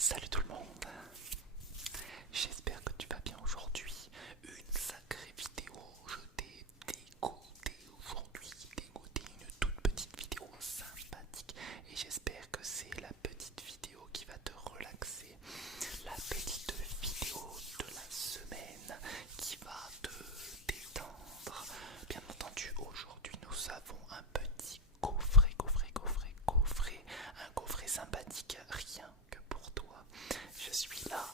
Salut tout le monde, j'espère que tu vas bien aujourd'hui. Une sacrée vidéo, je t'ai dégoté aujourd'hui, dégoté une toute petite vidéo sympathique et j'espère que c'est la petite vidéo qui va te relaxer, la petite vidéo de la semaine qui va te détendre. Bien entendu, aujourd'hui nous avons un petit coffret, un coffret sympathique, rien que pour toi. Je suis là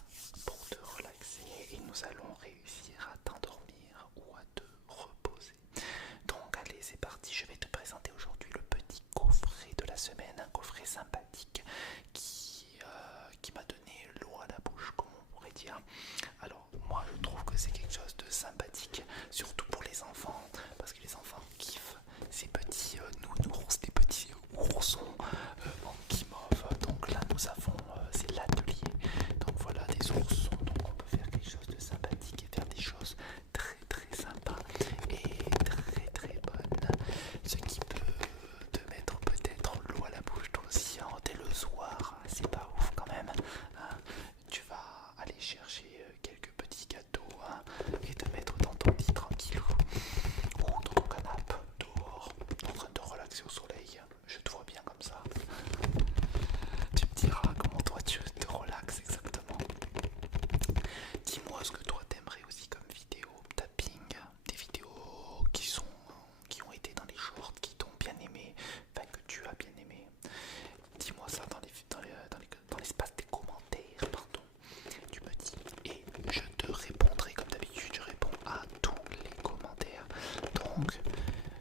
pour te relaxer et nous allons réussir à t'endormir ou à te reposer. Donc allez, c'est parti, je vais te présenter aujourd'hui le petit coffret de la semaine, un coffret sympathique qui m'a donné l'eau à la bouche, comme on pourrait dire. Alors moi je trouve que c'est quelque chose de sympathique, surtout pour les enfants, parce que les enfants kiffent ces petits nounours, des petits oursons en guimauve. Donc là nous avons, c'est l'atelier, donc voilà des oursons, donc on peut faire quelque chose de sympathique et faire des choses très sympas et très bonnes, ce qui peut te mettre peut-être l'eau à la bouche toi aussi, hein, dès le soir, c'est pas ouf quand même, hein. Tu vas aller chercher quelques petits gâteaux, hein, et te mettre dans ton lit tranquille ou dans ton canapé dehors en train de te relaxer au soleil. Je te vois bien comme ça. Tu me diras comment toi tu te relaxes exactement. Dis-moi ce que toi t'aimerais aussi comme vidéo tapping, des vidéos qui ont été dans les shorts, qui t'ont bien aimé, enfin que tu as bien aimé. Dis-moi ça dans l'espace des commentaires, pardon. Tu me dis et je te répondrai comme d'habitude, je réponds à tous les commentaires. Donc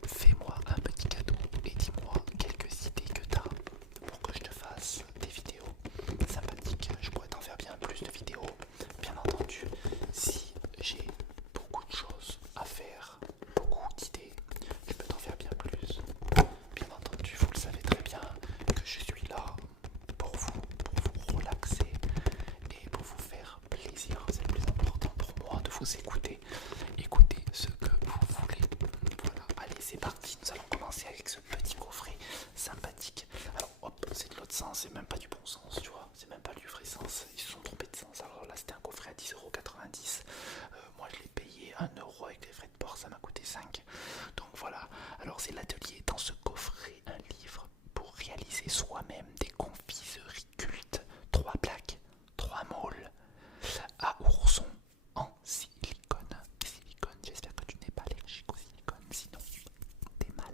fais-moi un petit cadeau et dis-moi quelques idées que tu as pour que je te fasse des vidéos sympathiques. Je pourrais t'en faire bien plus de vidéos, bien entendu. Si j'ai beaucoup de choses à faire, beaucoup d'idées, je peux t'en faire bien plus. Bien entendu, vous le savez très bien que je suis là pour vous relaxer et pour vous faire plaisir. C'est le plus important pour moi de vous écouter. Écoutez ce que vous voulez. Voilà, allez, c'est parti. Nous allons commencer avec ce petit coffret sympathique. Alors, hop, c'est de l'autre sens, c'est même pas du bon sens, tu vois. C'est même pas du vrai sens. Ils se sont trompés de sens. Alors là, c'était un coffret à 10,90 €. Moi, je l'ai payé 1 € avec les frais de port, ça m'a coûté 5. Donc voilà. Alors, c'est l'atelier. Dans ce coffret, un livre pour réaliser soi-même des confiseries cultes. 3 plaques, 3 moules à ourson en silicone. J'espère que tu n'es pas allergique au silicone, sinon t'es mal.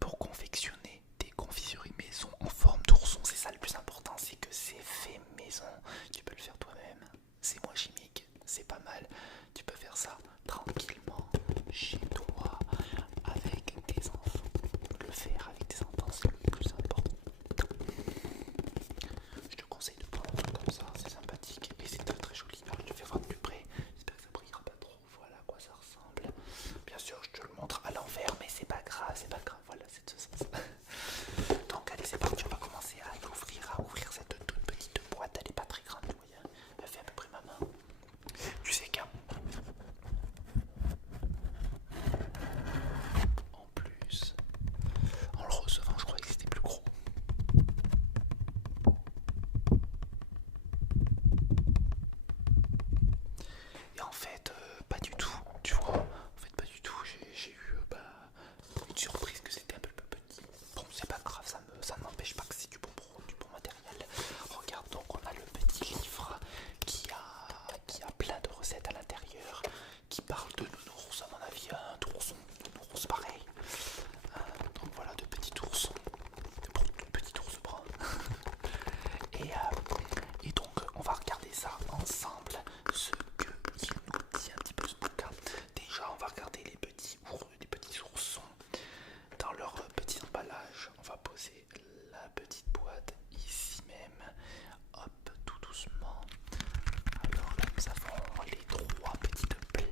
Pour confectionner des confiseries maison en forme d'ourson, c'est ça le plus important, c'est que c'est fait maison. Tu peux le faire toi-même, c'est moins chimique, c'est pas mal. Tu peux faire ça tranquillement chez toi avec tes enfants. Le faire avec tes enfants, c'est le plus important. Je te conseille de prendre un truc comme ça, c'est sympathique et c'est très joli. Alors je te fais voir de plus près, j'espère que ça brillera pas trop. Voilà à quoi ça ressemble. Bien sûr, je te le montre à l'envers, mais c'est pas grave, voilà, c'est de ce sens. Donc allez, c'est parti, on va commencer à ouvrir cette toute petite boîte. Elle est pas très grande, vous voyez, elle fait à peu près ma main. Tu sais qu'en plus, en le recevant, je croyais que c'était plus gros. Et en fait, pas du tout, tu vois. En fait, pas du tout. J'ai eu une surprise que c'était un peu plus petit. Bon, c'est pas grave, ça ne m'empêche pas que c'est du bon matériel. Regarde, donc on a le petit livre qui a plein de recettes à l'intérieur, qui parle de nounours, à mon avis, nounours pareil. Donc voilà, de petits oursons, de petits ours bruns. Et donc on va regarder ça ensemble, ce qu'il nous dit un petit peu ce bouquin. Déjà on va regarder les petits oursons dans leur petit emballage. On va poser la petite boîte ici même, hop, tout doucement. Alors là nous avons les 3 petites plaques.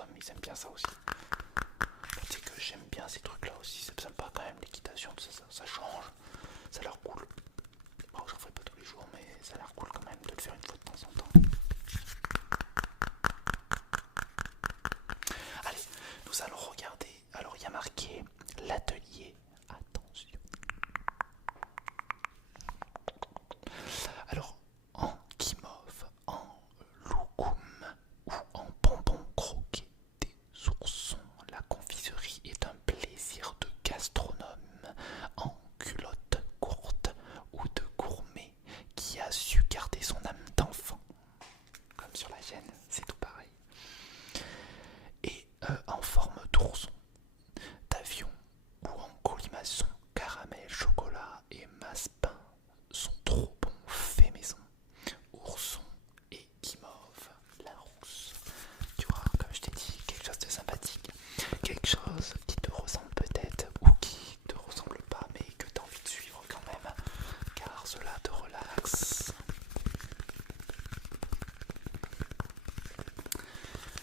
hommes ils aiment bien ça aussi. Tu sais que j'aime bien ces trucs là aussi, c'est sympa quand même, l'équitation, ça change, ça a l'air cool. Bon, j'en ferai pas tous les jours, mais ça a l'air cool quand même de le faire une fois de temps en temps. Allez, nous allons regarder. Alors il y a marqué l'atelier. Attention. Alors en guimauve, en loukoum ou en bonbons croqués des oursons, la confiserie est un plaisir de gastronome en culotte courte ou de gourmet qui a su garder son âme d'enfant. Comme sur la chaîne, c'est tout pareil. Et en forme d'ourson, d'avion ou en colimaçon, caramel, chocolat et masse-pain sont trop bons faits maison. Ourson et guimauve, la rousse. Tu vois, comme je t'ai dit, quelque chose de sympathique. Quelque chose qui te ressemble peut-être ou qui te ressemble pas, mais que tu as envie de suivre quand même, car cela te relaxe.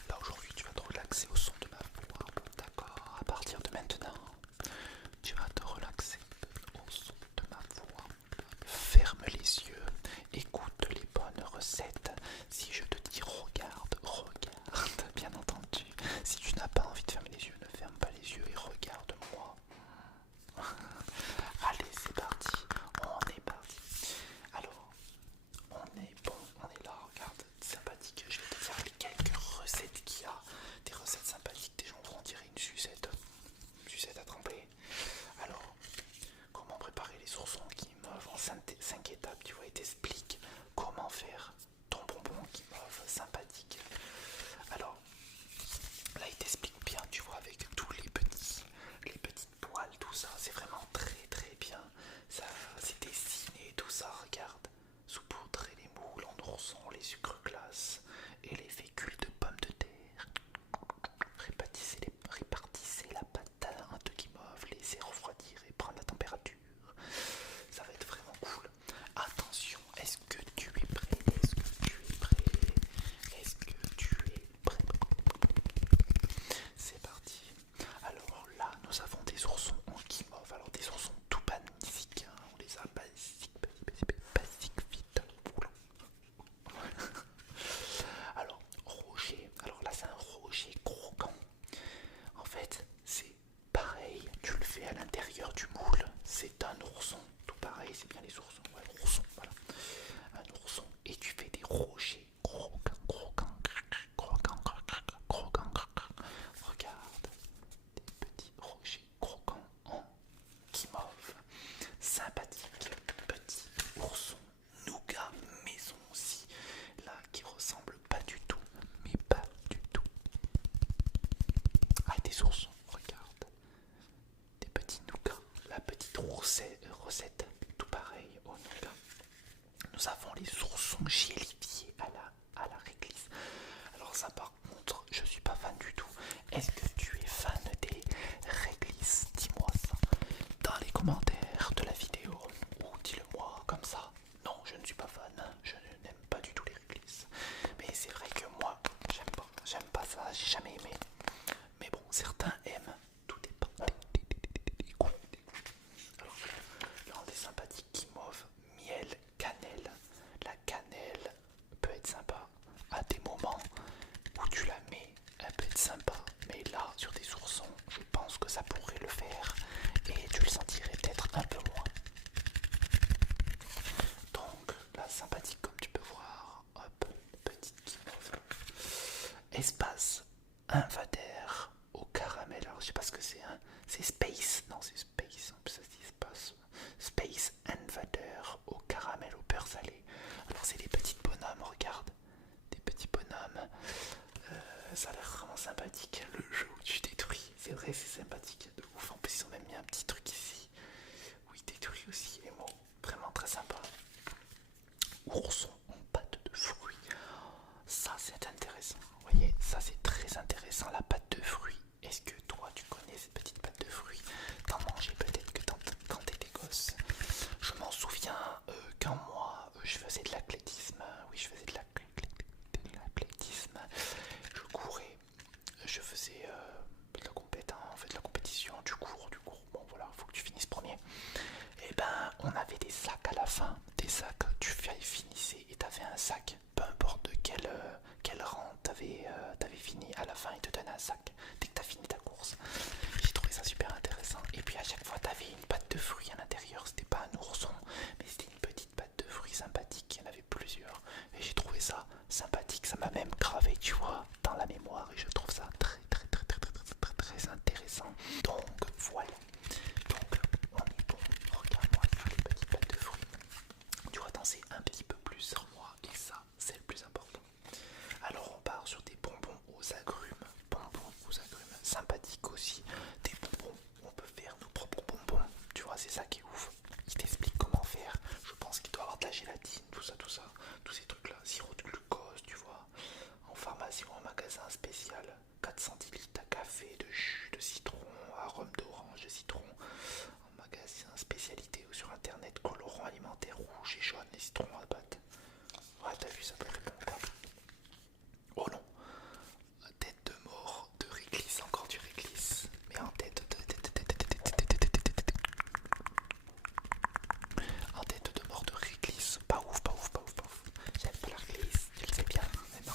Là aujourd'hui tu vas te relaxer au son de ma voix, d'accord? À partir de maintenant, tu vas te relaxer au son de ma voix. Ferme les yeux, écoute les bonnes recettes. Si je te dis regarde, regarde, bien entendu. Si tu n'as pas envie de fermer les yeux, ne ferme pas les yeux et regarde-moi. Allez, c'est parti, on est parti. Alors, on est bon, on est là, regarde, sympathique. Je vais te dire les quelques recettes qu'il y a. Des recettes sympathiques, des gens vont tirer une sucette à tremper. Alors, comment préparer les oursons guimauve en 5 étapes, tu vois, il t'explique comment faire ton bonbon guimauve sympathique. Alors, là il t'explique bien, tu vois, avec tous les petites poils, tout ça, c'est vraiment très très bien. Ça, c'est dessiné, tout ça, regarde. Saupoudrer les moules en ourson, les sucres glaces et les fécules de pommes de terre. Répartissez la pâte en deux guimauve, laissez refroidir et prendre la température. Ça va être vraiment cool. Attention, est-ce que tu es prêt? Est-ce que tu es prêt? Est-ce que tu es prêt? C'est parti. Alors là, nous avons des oursons en guimauve. Alors des oursons tout magnifiques. Hein. On les a basiques vite. Alors, rocher. Alors là, c'est un rocher croquant. En fait, c'est pareil. Tu le fais à l'intérieur du moule. C'est un ourson. Tout pareil, c'est bien les oursons. Ouais, ourson, voilà. Un ourson. Et tu fais des rochers croquants. Regarde. Des petits rochers croquants en guimauve. Sympathique. Petit ourson. Nougat maison aussi. Là, qui ressemble pas du tout. Mais pas du tout. Ah, des oursons. Regarde. Des petits nougats. La petite recette, tout pareil au nougat. Nous avons les oursons gélifiés à la réglisse. Alors ça par contre, je suis pas fan du tout. Est-ce que tu es fan des réglisses? Dis-moi ça dans les commentaires de la vidéo. Ou dis-le-moi comme ça. Non, je ne suis pas fan. Je n'aime pas du tout les réglisses. Mais c'est vrai que moi, j'aime pas ça. J'ai jamais aimé. Mais bon, certains aiment. Tout dépend des goûts. Alors là, on est sympathique, guimauve, miel, cannelle. La cannelle peut être sympa à des moments où tu la mets, elle peut être sympa. Mais là, sur des oursons, je pense que ça pourrait le faire et tu le sentirais peut-être un peu moins. Donc là, sympathique comme tu peux voir. Hop, petite guimauve. Espace invader au caramel. Alors je sais pas ce que c'est, hein. C'est space, non c'est space, en plus ça se dit espace. Space Invader au caramel au beurre salé. Alors c'est des petits bonhommes, regarde. Des petits bonhommes. Ça a l'air vraiment sympathique. Le jeu où tu détruis, c'est vrai c'est sympathique de ouf. En plus ils ont même mis un petit truc ici où ils détruisent aussi les mots. Vraiment très sympa. Ourson en pâte de fruits. Ça c'est intéressant. Vous voyez, ça c'est très intéressant, la pâte de fruits. Est-ce que toi tu connais cette petite pâte de fruits? T'en mangeais peut-être que quand t'étais gosse. Je m'en souviens quand moi je faisais de l'athlétisme. Oui, je faisais de l'athlétisme. Je courais. Je la fin il te donne un sac dès que tu as fini ta course. J'ai trouvé ça super intéressant. Et puis à chaque fois tu avais une pâte de fruits à l'intérieur, c'était pas un ourson mais c'était une petite pâte de fruits sympathique, il y en avait plusieurs. Et j'ai trouvé ça sympathique, ça m'a même gravé tu vois dans la mémoire et je trouve ça très intéressant. Donc voilà, donc on est bon, regarde-moi faire les petites pâtes de fruits. Tu vois, t'en sais un petit peu plus sur moi et ça c'est le plus important. Alors on part sur des bonbons aux agrumes, sympathiques aussi, des bonbons, on peut faire nos propres bonbons, tu vois, c'est ça qui est ouf. Il t'explique comment faire, je pense qu'il doit avoir de la gélatine, tout ça, tous ces trucs là, sirop de glucose, tu vois, en pharmacie ou en magasin spécial, 4 centilitres à café, de jus de citron, arôme d'orange, de citron, en magasin spécialité ou sur internet, colorant alimentaire rouge et jaune, les citrons à pâte. Ouais, t'as vu, ça peut être bon quoi. Oh non, tête de mort de réglisse, encore du réglisse, mais en tête de mort de réglisse, pas ouf. J'aime pas la réglisse, tu le sais bien, mais non,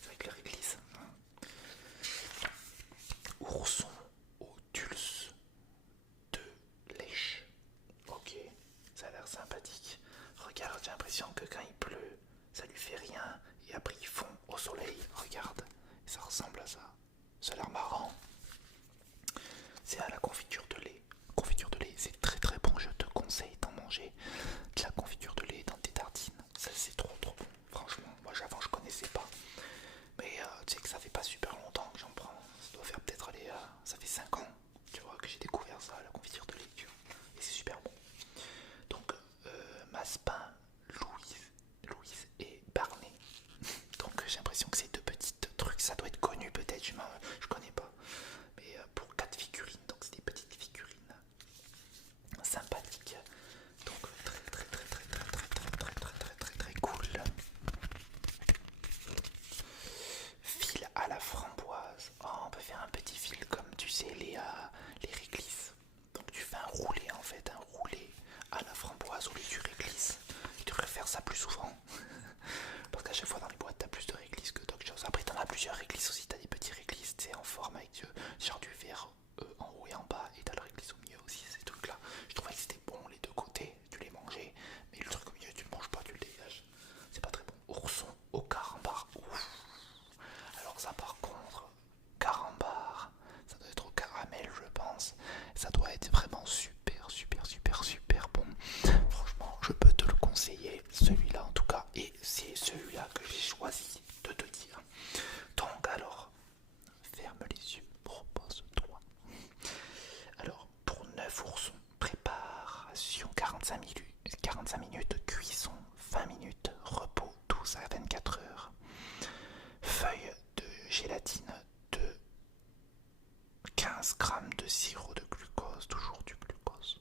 c'est vrai que la réglisse. Ourson au dulce de lèche. Ok, ça a l'air sympathique. Regarde, j'ai l'impression que quand il pleut, ça lui fait rien et après il fond au soleil. Regarde, ça ressemble à ça. Ça a l'air marrant. C'est à la confiture de lait. Confiture de lait, c'est très bon. Je te conseille d'en manger de la confiture de lait dans tes tartines. Ça, c'est trop bon. Franchement, moi avant je connaissais pas. Mais tu sais que ça fait pas super longtemps que j'en prends. Ça doit faire peut-être aller. Ça fait 5 ans, tu vois, que j'ai découvert ça, la confiture de lait. Et c'est super bon. Donc, Maspin, Louise et Barney. Donc j'ai l'impression que ces deux petits trucs, ça doit être connu peut-être, je connais pas. Mais pour 4 figurines, donc c'est des petites figurines sympathiques. Donc très cool. Fil à la framboise. Oh, on peut faire un petit fil comme tu sais les réglisses. Donc tu fais un roulé en fait, un roulé à la framboise au lieu du réglisse. Tu devrais faire ça plus souvent. Parce qu'à chaque fois dans les boîtes t'as plus de réglisses que d'autres choses. Après t'en as plusieurs réglisses aussi, t'as des petits réglisses, c'est en forme avec genre du verre en haut et en bas. Et t'as le réglisse au milieu aussi, ces trucs là. Je trouvais que c'était bon les deux côtés, tu les mangeais. Mais le truc au milieu tu le manges pas, tu le dégages. C'est pas très bon. Ourson au carambar. Ouf. Alors ça par contre, carambar, ça doit être au caramel je pense. Ça doit être vraiment super bon. Franchement, je peux te le conseiller, celui-là en tout cas. Et c'est celui-là que j'ai choisi de te dire. Donc alors, ferme les yeux, propose-toi. Alors, pour 9 oursons, préparation 45 minutes, cuisson 20 minutes, repos 12 à 24 heures. Feuille de gélatine de 15 grammes de sirop de glucose, toujours du glucose.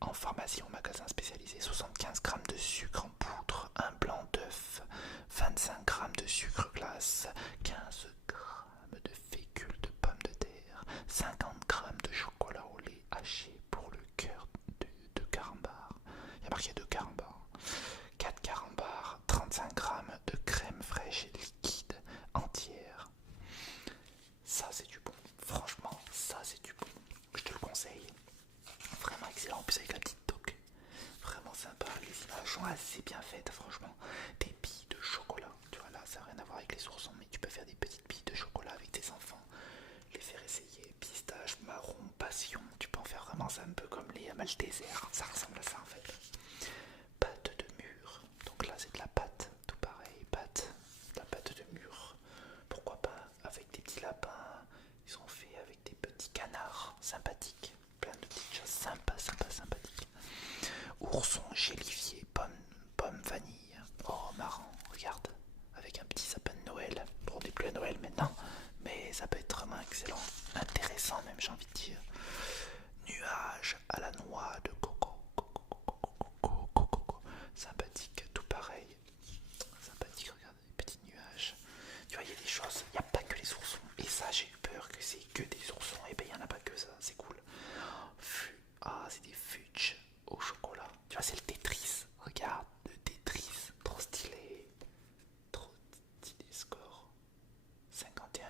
En pharmacie ou magasin spécialisé, 75 grammes de sucre en poudre, un blanc d'œuf, 25 grammes de sucre glace, 15 grammes de fécule de pommes de terre, 50 grammes de chocolat au lait haché pour le cœur de carambar. Il y a marqué de carambar. 4 carambars, 35 grammes de crème fraîche liquide entière. Ça c'est du bon. Franchement, ça c'est du bon. Je te le conseille. Vraiment excellent. En plus avec la petite toque. Vraiment sympa. Les images sont assez bien faites, franchement. Des billes de chocolat. Tu vois là, ça n'a rien à voir avec les oursons, mais tu peux faire des petites billes de chocolat avec tes enfants. Les faire essayer. Pistache, marron, passion. Tu peux en faire vraiment ça un peu comme les Maltesers. Ça ressemble à ça en fait. Pâte de mûre. Donc là c'est de la pâte. Tout pareil. La pâte de mûre. Pourquoi pas avec des petits lapins. Ils sont faits avec des petits canards sympathiques. Plein de petites choses sympathiques. Ourson gélifié, pomme vanille. Oh marrant, regarde. Avec un petit sapin de Noël. Bon, on n'est plus à Noël maintenant. Mais ça peut être vraiment excellent. Intéressant même, j'ai envie de dire. Nuage à la noix de coco. Sympathique, tout pareil. Sympathique, regarde, les petits nuages. Tu vois, il y a des choses, il n'y a pas que les oursons. Et ça, j'ai eu peur que c'est que des oursons. Et ben, il n'y en a pas que ça, c'est cool. Ah, c'est des fudge au chocolat. Tu vois, c'est le Tetris. Regarde, le Tetris. Trop stylé. Trop stylé score. 51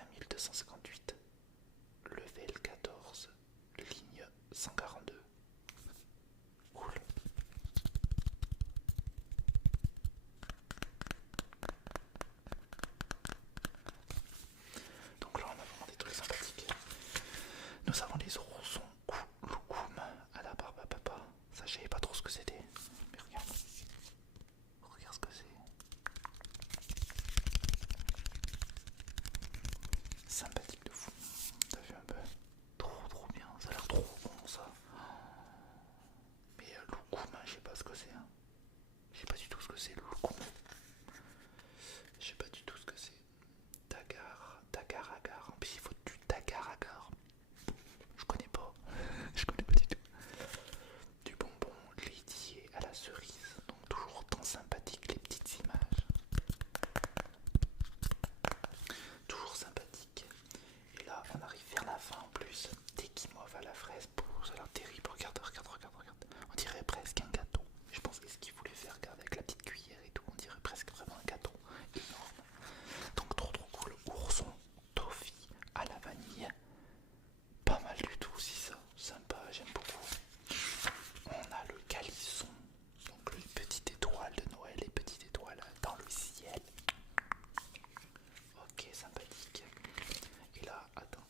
c'est l'ulcum. Je sais pas du tout ce que c'est. Agar. En plus il faut du agar. Je connais pas. Je connais pas du tout. Du bonbon laitier à la cerise. Donc toujours autant sympathique les petites images. Toujours sympathique. Et là on arrive vers la fin en plus. Des guimauves à la fraise. Ça a l'air terrible. Regarde. On dirait presque un gâteau. Je pense que ce qu'il voulait faire, regarde, avec la petite cuillère et tout, on dirait presque vraiment un gâteau énorme. Donc trop cool. Ourson toffee à la vanille. Pas mal du tout aussi ça. Sympa, j'aime beaucoup. On a le calisson. Donc les petites étoiles de Noël, les petites étoiles dans le ciel. Ok, sympathique. Et là, attends.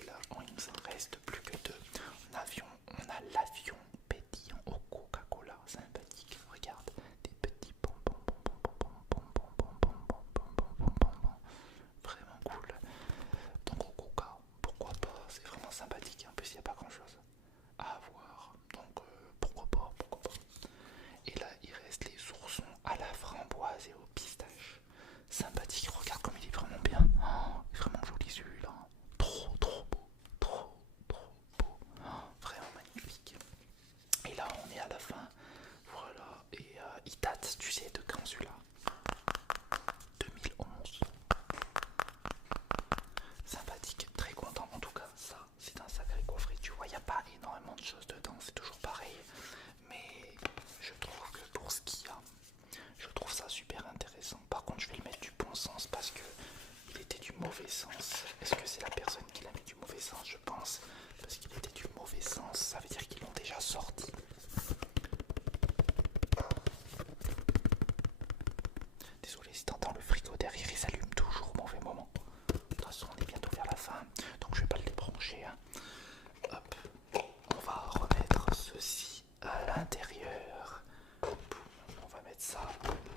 Et là, il nous en reste plus que deux. On a l'avion pétillant au Coca-Cola, sympathique. Regarde, des petits bonbons. Vraiment cool. Donc au Coca, pourquoi pas, c'est vraiment sympathique. En plus, il n'y a pas grand chose à avoir. Donc pourquoi pas. Et là, il reste les oursons à la framboise et au pistache. Sympathique, regarde comme il est vraiment bien. Oh, il est vraiment joli celui-là. Trop beau. Trop beau. Oh, vraiment magnifique. Et là, on est à la fin. Voilà. Et il date, tu sais, de quand celui-là? 2011. Sympathique, très content. En tout cas, ça, c'est un sacré coffret. Tu vois, il n'y a pas énormément de choses dedans. C'est toujours pareil. Mais je trouve que pour ce qu'il y a, je trouve ça super intéressant. Par contre, je vais le mettre du bon sens parce que il était du mauvais sens. Est-ce que c'est la personne qui l'a mis du mauvais sens? Je pense. Parce qu'il était du mauvais sens. Ça veut dire qu'ils l'ont déjà sorti. Désolé si t'entends le frigo derrière, il s'allume toujours au mauvais moment. De toute façon, on est bientôt vers la fin. Donc je vais pas le débrancher. Hein. Hop. On va remettre ceci à l'intérieur. On va mettre ça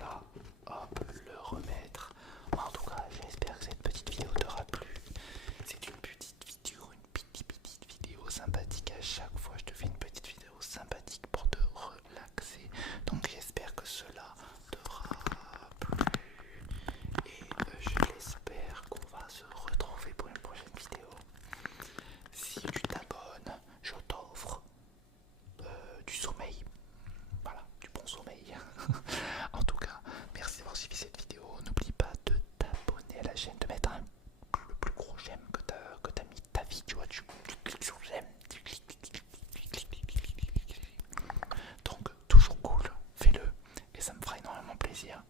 là, hop, le remettre. En tout cas, j'espère que cette petite vidéo t'aura plu. C'est une petite vidéo sympathique. À chaque fois, je te fais une petite vidéo sympathique pour te relaxer. Donc j'espère que cela t'aura plu. Et je l'espère qu'on va se retrouver pour une prochaine vidéo. Si tu t'abonnes, je t'offre du sommeil. Voilà, du bon sommeil. En tout cas, merci d'avoir suivi cette vidéo. N'oublie pas de t'abonner à la chaîne, de mettre le plus gros j'aime que t'as mis de ta vie. Tu vois, tu cliques sur j'aime, tu cliques. Donc, toujours cool, fais-le et ça me fera énormément plaisir.